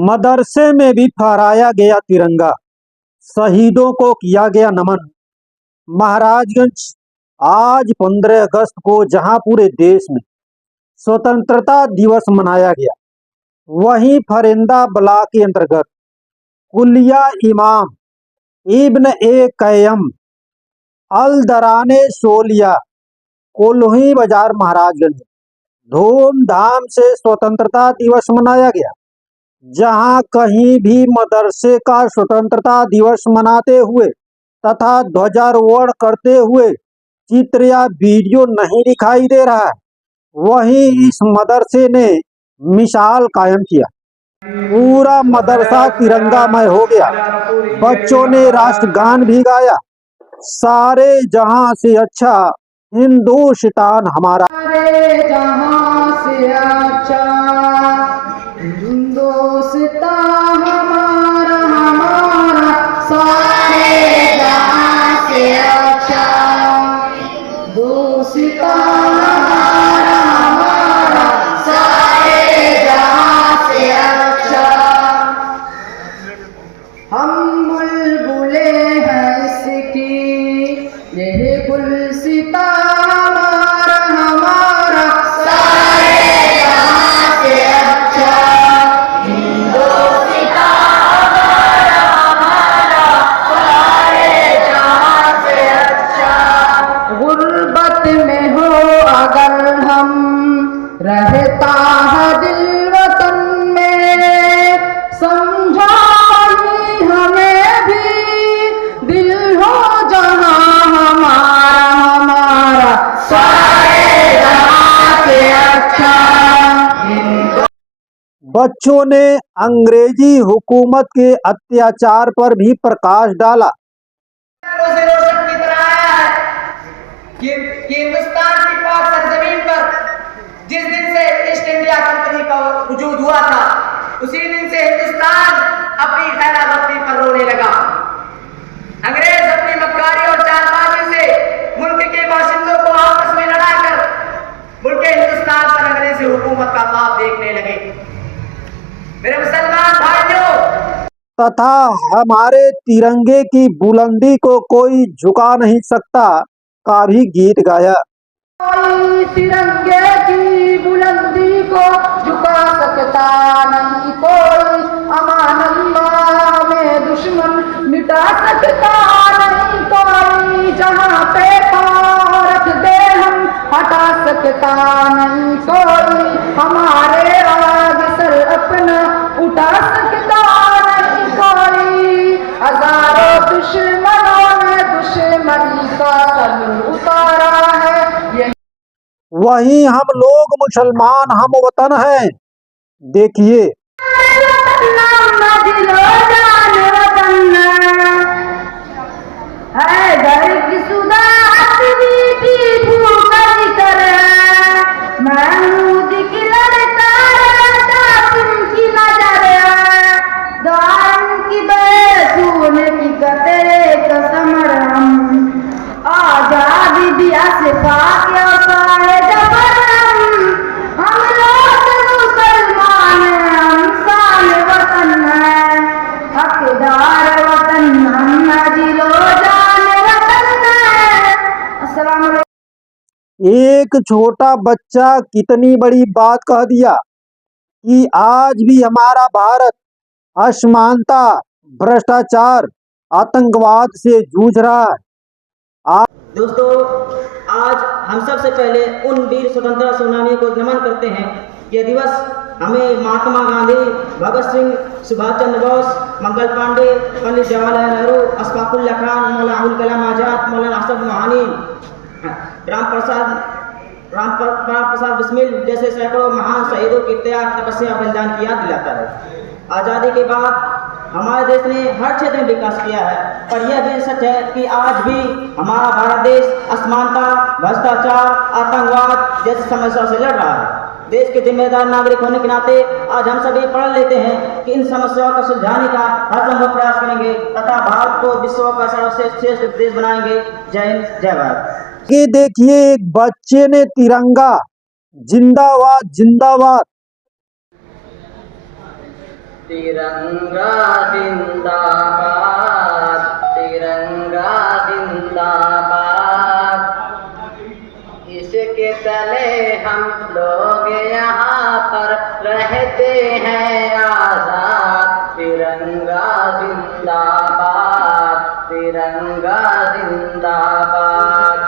मदरसे में भी फहराया गया तिरंगा, शहीदों को किया गया नमन। महाराजगंज आज 15 अगस्त को जहां पूरे देश में स्वतंत्रता दिवस मनाया गया, वहीं फरेंदा ब्लॉक के अंतर्गत कुलिया इमाम इब्न ए कैयम अल दराने शोलिया कोल्ही बाजार महाराजगंज धूमधाम से स्वतंत्रता दिवस मनाया गया। जहां कहीं भी मदरसे का स्वतंत्रता दिवस मनाते हुए तथा ध्वजारोहण करते हुए चित्र या वीडियो नहीं दिखाई दे रहा है, वहीं इस मदरसे ने मिसाल कायम किया। पूरा मदरसा तिरंगामय हो गया, बच्चों ने राष्ट्रगान भी गाया, सारे जहां से अच्छा हिंदुस्तान हमारा। सारे जहां से अच्छा हिंदुस्तान हमारा हमारा, सारे जहां से अच्छा हिंदुस्तान हमारा हमारा, सारे जहां से अच्छा। हम बुलबुले हैं इसकी, यह गुलसिता हमारा हमारा, सारे जहां से अच्छा हिंदुस्तान हमारा हमारा, सारे जहां से अच्छा। गुर्बत में हो अगर हम, रहता है दिल वतन में, समझा नहीं हमें भी दिल हो जहां हमारा हमारा, सारे जहां से अच्छा। बच्चों ने अंग्रेजी हुकूमत के अत्याचार पर भी प्रकाश डाला। से रोशन की तरह आया है कि हिंदुस्तान की पाक सरजमीन पर जिस दिन से ईस्ट इंडिया कंपनी का वजूद हुआ था, उसी दिन से हिंदुस्तान अपनी खैराबंदी पर रोने लगा। अंग्रेज अपनी मक्कारी और चालबाजी से मुल्क के बाशिंदों को आपस में लड़ाकर मुल्क हिंदुस्तान पर अंग्रेजी हुकूमत का ख्वाब देखने लगे। मेरे मुसलमान भाइयों, तथा हमारे तिरंगे की बुलंदी को कोई झुका नहीं सकता का भी गीत गाया। कोई तिरंगे की बुलंदी को झुका सकता नहीं कोई, अमान अल्लाह में दुश्मन मिटा सकता नहीं कोई, जहां पे पाँव रख दे हम हटा सकता नहीं कोई, हमारे आगे सर अपना उठा सकता नहीं कोई। हजारों दुश्मनों ने दुश्मनी का तन उतारा है, वहीं हम लोग मुसलमान हम वतन हैं। देखिए आजादी दिया से पाक या सारे जबर, हम लोग मुसलमान हम शान वतन है, हकदार वतन हम दिलो जान वतन है। अस्सलाम वालेकुम। एक छोटा बच्चा कितनी बड़ी बात कह दिया कि आज भी हमारा भारत असमानता, भ्रष्टाचार, आतंकवाद से जूझ रहा है। दोस्तों, आज हम सबसे पहले उन वीर स्वतंत्रता सेनानियों को नमन करते हैं। यह दिवस हमें महात्मा गांधी, भगत सिंह, सुभाष चंद्र बोस, मंगल पांडे, पंडित जवाहरलाल नेहरू, अशफाकुल्लाह खान, मौलाना अबुल कलाम आजाद, मौलाना असद मोहानी, राम प्रसाद बिस्मिल जैसे सैकड़ों महान शहीदों की त्याग, तपस्या, बलिदान की याद दिलाता है। आज़ादी के बाद हमारे देश ने हर क्षेत्र में विकास किया है, पर यह भी सच है कि आज भी हमारा भारत देश असमानता, भ्रष्टाचार, आतंकवाद जैसी समस्याओं से लड़ रहा है। देश के जिम्मेदार नागरिक होने के नाते आज हम सभी पढ़ लेते हैं कि इन समस्याओं को सुलझाने का हर संभव प्रयास करेंगे तथा भारत को विश्व का सर्वश्रेष्ठ देश बनाएंगे। जय हिंद, जय भारत। ये देखिए, एक बच्चे ने तिरंगा जिंदाबाद जिंदाबाद तिरंगा जिंदाबाद, तिरंगा जिंदाबाद। इसके तले हम लोग यहाँ पर रहते हैं आजाद। तिरंगा जिंदाबाद, तिरंगा जिंदाबाद।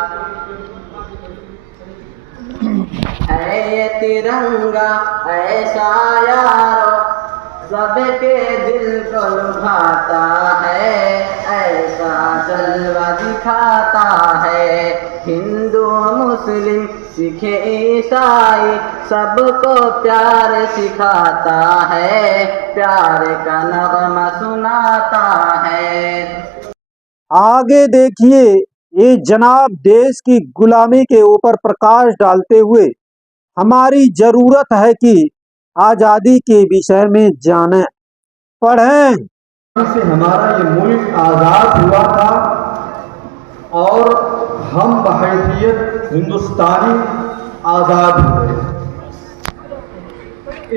है ये तिरंगा ऐसा यारो सबके दिल को लुभाता है, ऐसा जलवा दिखाता है। हिंदू मुस्लिम सिख ईसाई सबको प्यार सिखाता है, प्यार का नगमा सुनाता है। आगे देखिए, ये जनाब देश की गुलामी के ऊपर प्रकाश डालते हुए हमारी जरूरत है कि आजादी के विषय में जानें, पढ़ें। से हमारा ये मुल्क आज़ाद हुआ था और हम बहैसियत हिंदुस्तानी आज़ाद हुए।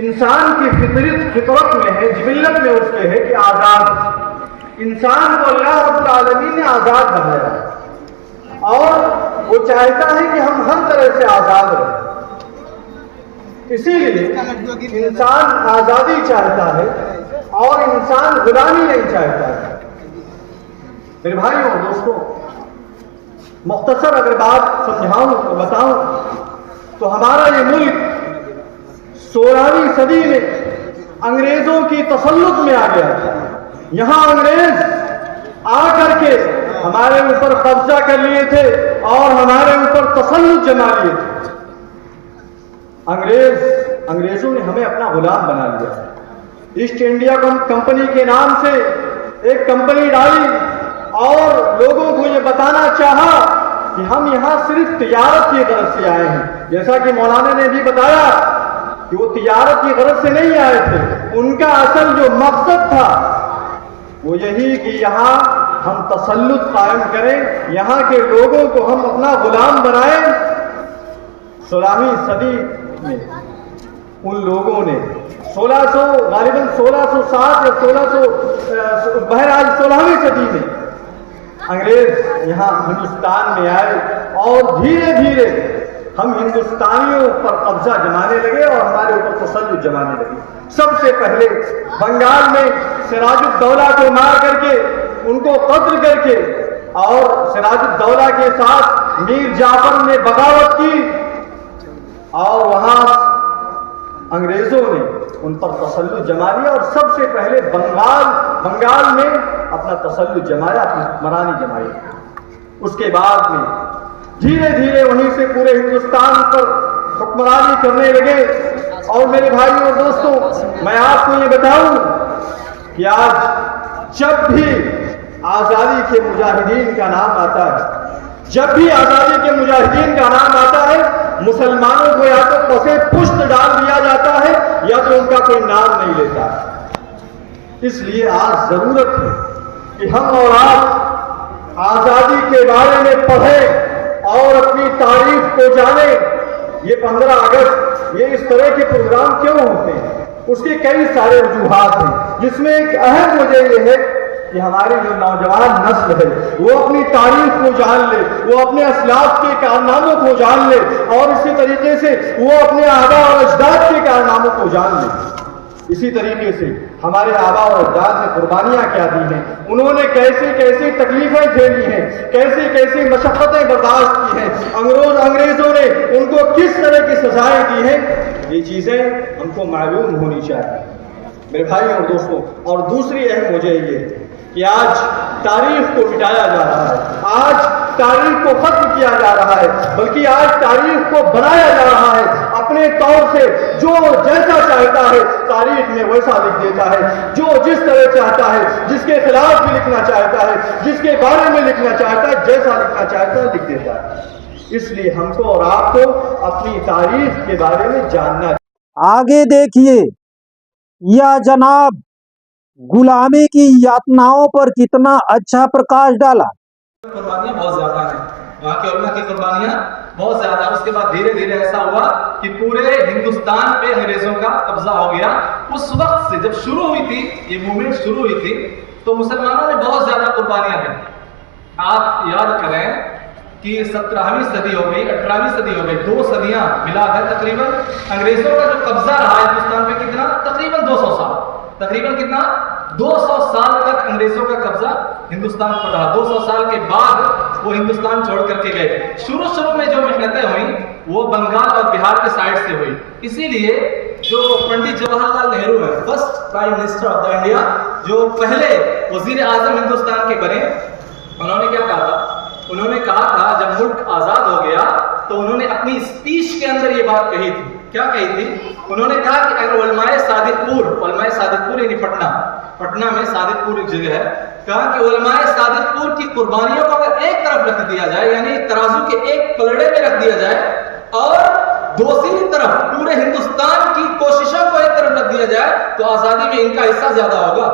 इंसान की फितरत में है, जिबिल्लत में उसके है कि आज़ाद। इंसान को अल्लाह रब्बुल आलमीन ने आज़ाद बनाया और वो चाहता है कि हम हर तरह से आज़ाद रहें। इसीलिए इंसान आज़ादी चाहता है और इंसान गुलामी नहीं चाहता है। मेरे भाइयों और दोस्तों, मुख्तसर अगर बात समझाऊं तो बताऊं तो हमारा ये मुल्क 16वीं सदी में अंग्रेजों की तसल्लुत में आ गया था। यहाँ अंग्रेज आकर के हमारे ऊपर कब्जा कर लिए थे और हमारे ऊपर तसल्लुत जमा लिए थे। अंग्रेजों ने हमें अपना गुलाम बना लिया। ईस्ट इंडिया कंपनी के नाम से एक कंपनी डाली और लोगों को ये बताना चाहा कि हम यहाँ सिर्फ तिजारत की गरज से आए हैं। जैसा कि मौलाना ने भी बताया कि वो तिजारत की गरज से नहीं आए थे। उनका असल जो मकसद था वो यही कि यहाँ हम तसल्लुत कायम करें, यहाँ के लोगों को हम अपना गुलाम बनाएं। 16वीं सदी में उन लोगों ने 1607 या 16वीं सदी में अंग्रेज यहाँ हिंदुस्तान में आए और धीरे धीरे हम हिंदुस्तानियों पर कब्जा जमाने लगे और हमारे ऊपर तसल्लुत जमाने लगे। सबसे पहले बंगाल में सिराजुद्दौला को मार करके, उनको कत्ल करके, और सिराजुद्दौला के साथ मीर जाफर ने बगावत की और वहां अंग्रेजों ने उन पर तसल्लुत जमा लिया और सबसे पहले बंगाल में अपना तसल्लुत जमाया, अपनी हुक्मरानी जमाई। उसके बाद में धीरे धीरे वहीं से पूरे हिंदुस्तान पर हुक्मरानी करने लगे। और मेरे भाइयों और दोस्तों, मैं आपको ये बताऊं कि आज जब भी आजादी के मुजाहिदीन का नाम आता है, जब भी आजादी के मुजाहिदीन का नाम आता है, मुसलमानों को या तो पसे पुष्ट डाल दिया जाता है या तो उनका कोई नाम नहीं लेता। इसलिए आज जरूरत है कि हम और आप आजादी के बारे में पढ़ें और अपनी तारीख को जानें। ये 15 अगस्त, ये इस तरह के प्रोग्राम क्यों होते हैं? उसके कई सारे वजूहात हैं, जिसमें एक अहम वजह यह है कि हमारी जो नौजवान नस्ल है वो अपनी तारीख को जान ले, वो अपने असलाफ के कारनामों को जान ले और इसी तरीके से वो अपने आबा और अजदाद के कारनामों को जान ले। इसी तरीके से हमारे आबा और अजदाद ने कुर्बानियां क्या दी हैं, उन्होंने कैसे कैसे तकलीफें झेली हैं, कैसे कैसे मशक्कतें बर्दाश्त की हैं, अंग्रेजों ने उनको किस तरह की सजाएं दी हैं, ये चीजें हमको मालूम होनी चाहिए मेरे भाई और दोस्तों। और दूसरी अहम वजह ये है कि आज तारीख को मिटाया जा रहा है, आज तारीख को खत्म किया जा रहा है, बल्कि आज तारीख को बनाया जा रहा है। अपने तौर से जो जैसा चाहता है तारीख में वैसा लिख देता है, जो जिस तरह चाहता है, जिसके खिलाफ भी लिखना चाहता है, जिसके बारे में लिखना चाहता है, जैसा लिखना चाहता है लिख देता है। इसलिए हमको और आपको अपनी तारीख के बारे में जानना। आगे देखिए, यह जनाब गुलामी की यातनाओं पर कितना अच्छा प्रकाश डाला। कुर्बानियां बहुत ज्यादा हैं, वहाँ के उलमा की कुर्बानियां बहुत ज्यादा। उसके बाद धीरे धीरे ऐसा हुआ कि पूरे हिंदुस्तान पे अंग्रेजों का कब्जा हो गया। उस वक्त से जब शुरू हुई थी ये मूवमेंट शुरू हुई थी तो मुसलमानों ने बहुत ज्यादा कुर्बानियां दी। आप याद करें कि 17वीं सदी हो गई, 18वीं सदी हो गई, 2 सदियां मिलाकर तकरीबन अंग्रेजों का जो कब्जा रहा हिंदुस्तान पे कितना, तकरीबन 200 साल, तकरीबन कितना 200 साल तक अंग्रेजों का कब्जा हिंदुस्तान पर रहा। 200 साल के बाद वो हिंदुस्तान छोड़ करके गए। शुरू में जो मेहनतें हुई वो बंगाल और बिहार के साइड से हुई। इसीलिए जो पंडित जवाहरलाल नेहरू है, first prime minister of the India, जो पहले वजीर आजम हिंदुस्तान के बने, उन्होंने क्या कहा था? उन्होंने कहा था जब मुल्क आजाद हो गया तो उन्होंने अपनी स्पीच के अंदर ये बात कही थी। क्या कही थी? उन्होंने कहा कि अगर उलमाए सादिकपुर यानी पटना में सादिकपुर एक जगह है, कहा कि उलमाए सादिकपुर की कुर्बानियों को अगर एक तरफ रख दिया जाए, यानी तराजू के एक पलड़े में रख दिया जाए, और दूसरी तरफ पूरे हिंदुस्तान की कोशिशों को एक तरफ रख दिया जाए, तो आजादी में इनका हिस्सा ज्यादा होगा।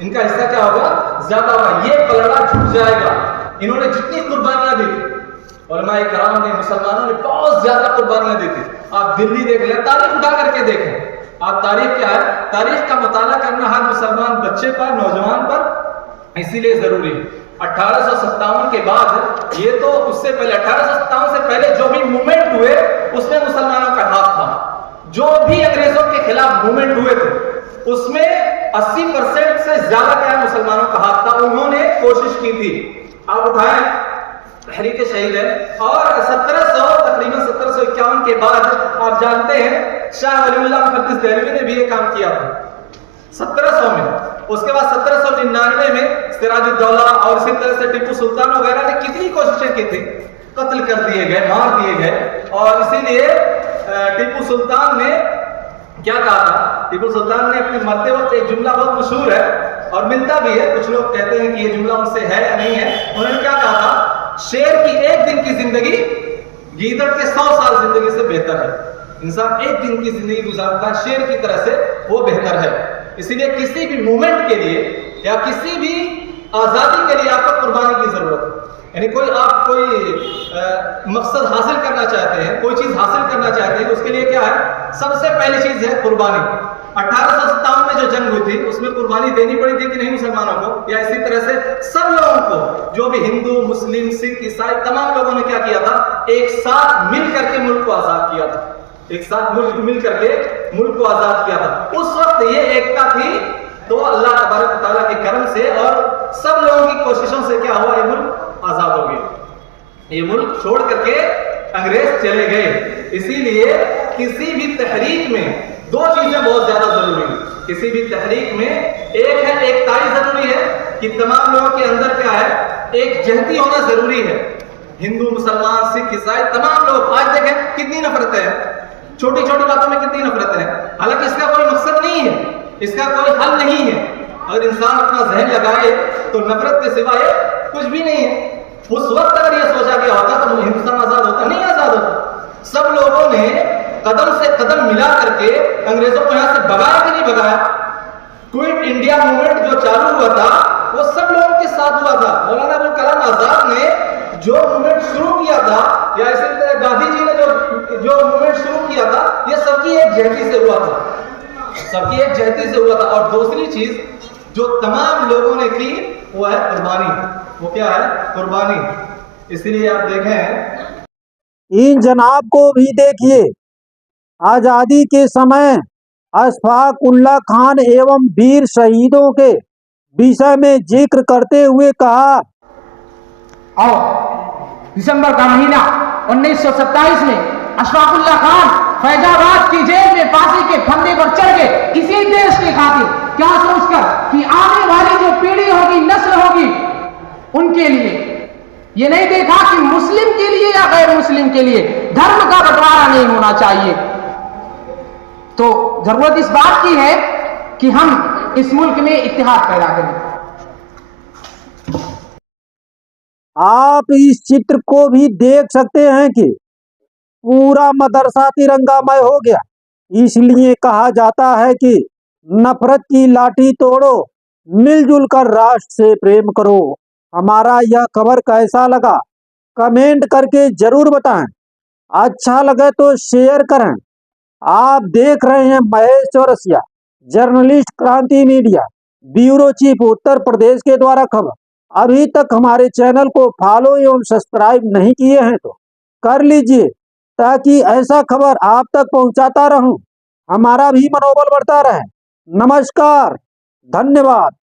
इनका हिस्सा क्या होगा? ज्यादा होगा। ये पलड़ा छूट जाएगा। इन्होंने जितनी कुर्बानियां दी थी, उलमाए कराम ने, मुसलमानों ने बहुत ज्यादा कुर्बानियां दी थी। आप दिल्ली देख लें, तारीख उठा करके देखें। आप तारीख क्या है? तारीख का मुताला करना हर मुसलमान बच्चे पर, नौजवान पर इसीलिए जरूरी है। 1857 के बाद, ये तो उससे पहले 1857 से पहले जो भी मूवमेंट हुए उसमें मुसलमानों का हाथ था। जो भी अंग्रेजों के खिलाफ मूवमेंट हुए थे उसमें 80% से ज्यादा क्या मुसलमानों का हाथ था। उन्होंने कोशिश की थी। आप उठाएं, तहरीक शहीद है, और तकरीबन 1751 के बाद आप जानते हैं शाह वलीउल्लाह मुहद्दिस देहलवी ने भी ये काम किया था 1700 में। उसके बाद 1799 में सिराजुद्दौला और इसी तरह से टीपू सुल्तान वगैरह ने कितनी कोशिशें की थी, कत्ल कर दिए गए, मार दिए गए। और इसीलिए टीपू सुल्तान ने क्या कहा था? टीपू सुल्तान ने अपने मरते वक्त एक जुमला बहुत मशहूर है और मिलता भी है, कुछ लोग कहते हैं कि ये जुमला उनसे है या नहीं है। उन्होंने क्या कहा था? शेर की एक दिन की जिंदगी गीदड़ के 100 साल जिंदगी से बेहतर है। इंसान एक दिन की जिंदगी गुजारता है शेर की तरह से, वो बेहतर है। इसीलिए किसी भी मूवमेंट के लिए या किसी भी आजादी के लिए आपको कुर्बानी की जरूरत है। यानी कोई मकसद हासिल करना चाहते हैं, कोई चीज हासिल करना चाहते हैं, उसके लिए क्या है? सबसे पहली चीज है कुर्बानी। 1857 में जो जंग हुई थी उसमें कुर्बानी देनी पड़ी थी कि नहीं मुसलमानों को? या इसी तरह से सब लोगों को, जो भी हिंदू, मुस्लिम, सिख, ईसाई, तमाम लोगों ने क्या किया था? एक साथ मिल करके मुल्क को आजाद किया था। एक साथ मिल करके मुल्क को आजाद किया था। उस वक्त ये एकता थी, तो अल्लाह तबारक व तआला के करम से और सब लोगों की कोशिशों से क्या हुआ? ये मुल्क आजाद हो गया। ये मुल्क छोड़ करके अंग्रेज चले गए। इसीलिए किसी भी तहरीक में 2 चीजें बहुत ज्यादा जरूरी है। किसी भी तहरीक में एक है एकताई जरूरी है कि तमाम लोगों के अंदर क्या है? एक जहती होना जरूरी है। हिंदू, मुसलमान, सिख, ईसाई, तमाम लोग आज देखें कितनी नफरतें हैं, छोटी छोटी बातों में कितनी नफरतें हैं। हालांकि इसका कोई मकसद नहीं है, इसका कोई हल नहीं है। अगर इंसान अपना जहन लगाए तो नफरत के सिवाय कुछ भी नहीं है। उस वक्त अगर यह सोचा गया होता तो हिंदुस्तान आजाद होता? नहीं आजाद होता। सब लोगों ने कदम से कदम मिला करके अंग्रेजों को यहां से भगाया कि नहीं भगाया? क्विट इंडिया मूवमेंट जो चालू हुआ था वो सब लोगों के साथ हुआ था। मौलाना अबुल कलाम आजाद ने जो मूवमेंट शुरू किया था, या इसी तरह गांधी जी ने जो मूवमेंट शुरू किया था, ये सबकी एक जहती से हुआ था, सबकी एक जहती से हुआ था। और दूसरी चीज जो तमाम लोगों ने की वो है कुर्बानी। वो क्या है? कुर्बानी। इसलिए आप देखें, इन जनाब को भी देखिए, आजादी के समय अशफाक उल्लाह खान एवं वीर शहीदों के विषय में जिक्र करते हुए कहा, और दिसंबर का महीना 1927 में अशफाक उल्लाह खान फैजाबाद की जेल में फांसी के फंदे पर चढ़ गए, इसी देश के खातिर। क्या सोचकर कि आने वाली जो पीढ़ी होगी, नस्ल होगी, उनके लिए ये नहीं देखा कि मुस्लिम के लिए या गैर मुस्लिम के लिए धर्म का बंटवारा नहीं होना चाहिए। तो जरूरत इस बात की है कि हम इस मुल्क में इत्तेहाद पैदा करें। आप इस चित्र को भी देख सकते हैं कि पूरा मदरसा तिरंगामय हो गया। इसलिए कहा जाता है कि नफरत की लाठी तोड़ो, मिलजुल कर राष्ट्र से प्रेम करो। हमारा यह खबर कैसा लगा कमेंट करके जरूर बताएं। अच्छा लगे तो शेयर करें। आप देख रहे हैं महेश चौरसिया, जर्नलिस्ट क्रांति media, bureau chief Uttar Pradesh के द्वारा खबर। अभी तक हमारे चैनल को फॉलो एवं सब्सक्राइब नहीं किए हैं तो कर लीजिए, ताकि ऐसा खबर आप तक पहुंचाता रहूं, हमारा भी मनोबल बढ़ता रहे। नमस्कार, धन्यवाद।